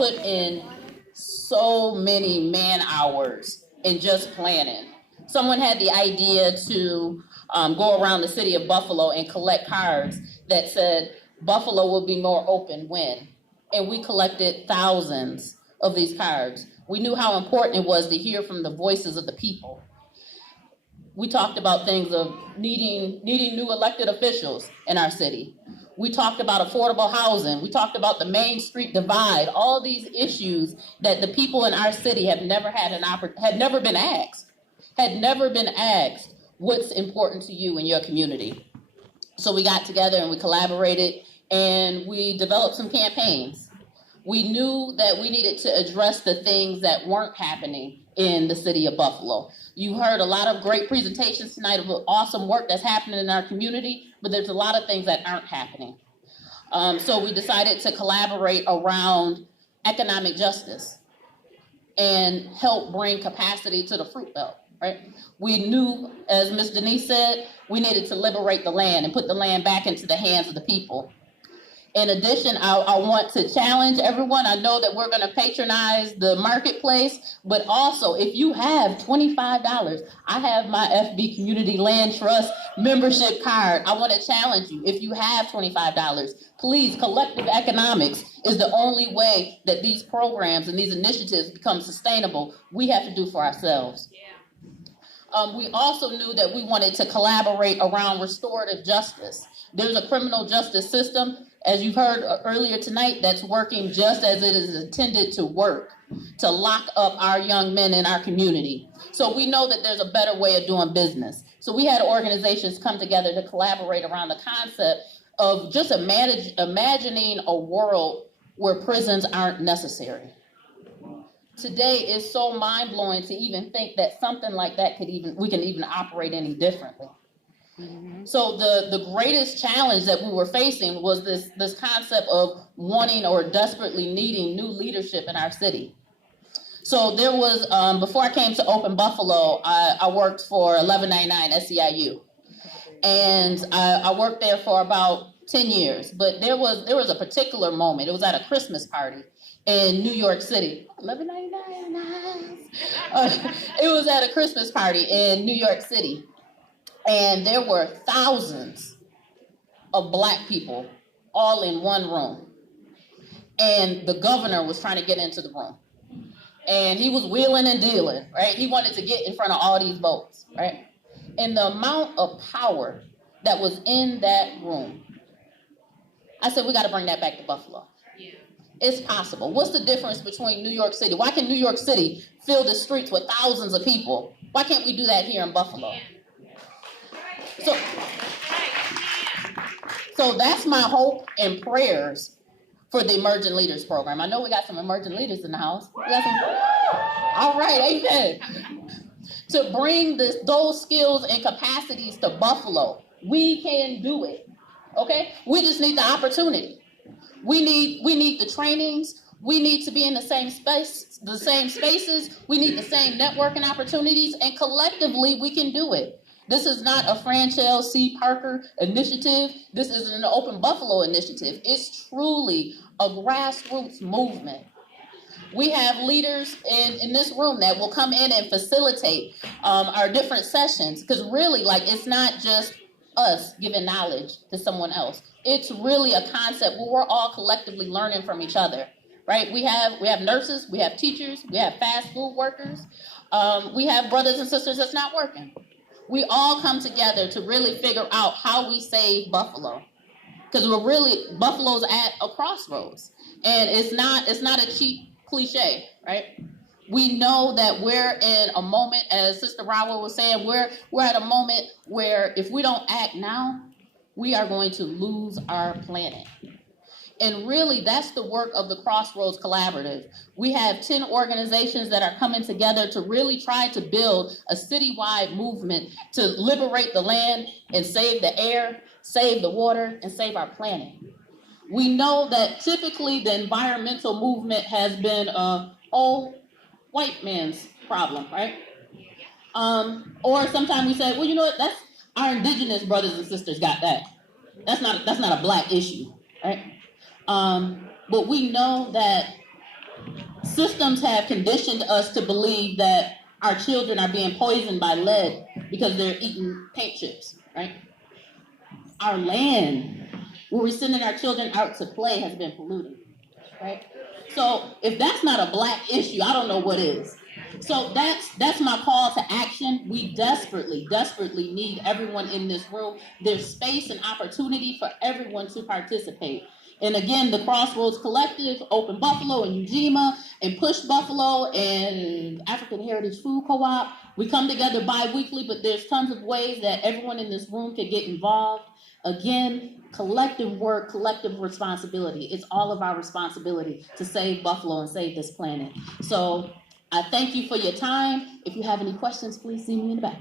put in so many man hours in just planning. Someone had the idea to go around the city of Buffalo and collect cards that said, Buffalo will be more open when. And we collected thousands of these cards. We knew how important it was to hear from the voices of the people. We talked about things of needing new elected officials in our city. We talked about affordable housing. We talked about the Main Street divide, all these issues that the people in our city have never been asked what's important to you in your community. So we got together and we collaborated and we developed some campaigns. We knew that we needed to address the things that weren't happening in the city of Buffalo. You heard a lot of great presentations tonight of awesome work that's happening in our community, but there's a lot of things that aren't happening. So we decided to collaborate around economic justice and help bring capacity to the fruit belt, right? We knew, as Ms. Denise said, we needed to liberate the land and put the land back into the hands of the people. In addition, I want to challenge everyone. I know that we're going to patronize the marketplace, but also if you have $25, I have my FB Community Land Trust membership card. I want to challenge you. If you have $25, please, collective economics is the only way that these programs and these initiatives become sustainable. We have to do for ourselves. We also knew that we wanted to collaborate around restorative justice. There's a criminal justice system, as you've heard earlier tonight, that's working just as it is intended to work, to lock up our young men in our community. So we know that there's a better way of doing business. So we had organizations come together to collaborate around the concept of just imagining a world where prisons aren't necessary. Today is so mind-blowing to even think that something like that we can even operate any differently. Mm-hmm. So the greatest challenge that we were facing was this concept of wanting or desperately needing new leadership in our city. So there was, before I came to Open Buffalo, I worked for 1199 SEIU. And I worked there for about 10 years. But there was a particular moment. It was at a Christmas party in New York City. 1199. It was at a Christmas party in New York City. And there were thousands of Black people all in one room. And the governor was trying to get into the room. And he was wheeling and dealing, right? He wanted to get in front of all these votes, right? And the amount of power that was in that room, I said, we got to bring that back to Buffalo. Yeah. It's possible. What's the difference between New York City? Why can New York City fill the streets with thousands of people? Why can't we do that here in Buffalo? So that's my hope and prayers for the Emerging Leaders Program. I know we got some emerging leaders in the house. All right, amen. To bring those skills and capacities to Buffalo. We can do it, okay? We just need the opportunity. We need the trainings. We need to be in the same spaces. We need the same networking opportunities, and collectively we can do it. This is not a Franchell C. Parker initiative. This is an Open Buffalo initiative. It's truly a grassroots movement. We have leaders in this room that will come in and facilitate our different sessions, because really, it's not just us giving knowledge to someone else. It's really a concept where we're all collectively learning from each other, right? We have nurses, we have teachers, we have fast food workers, we have brothers and sisters that's not working. We all come together to really figure out how we save Buffalo, because Buffalo's at a crossroads, and it's not a cheap cliche, right? We know that we're in a moment, as Sister Rawa was saying, we're at a moment where if we don't act now, we are going to lose our planet. And really, that's the work of the Crossroads Collaborative. We have 10 organizations that are coming together to really try to build a citywide movement to liberate the land and save the air, save the water, and save our planet. We know that typically the environmental movement has been a white man's problem, right? Or sometimes we say, well, you know what, that's our indigenous brothers and sisters got that. That's not a Black issue, right? But we know that systems have conditioned us to believe that our children are being poisoned by lead because they're eating paint chips, right? Our land, where we're sending our children out to play, has been polluted, right? So if that's not a Black issue, I don't know what is. So that's my call to action. We desperately need everyone in this room. There's space and opportunity for everyone to participate. And again, the Crossroads Collective, Open Buffalo and Ujima, and Push Buffalo, and African Heritage Food Co-op, we come together bi-weekly, but there's tons of ways that everyone in this room can get involved. Again, collective work, collective responsibility. It's all of our responsibility to save Buffalo and save this planet. So I thank you for your time. If you have any questions, please see me in the back.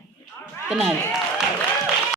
Good night.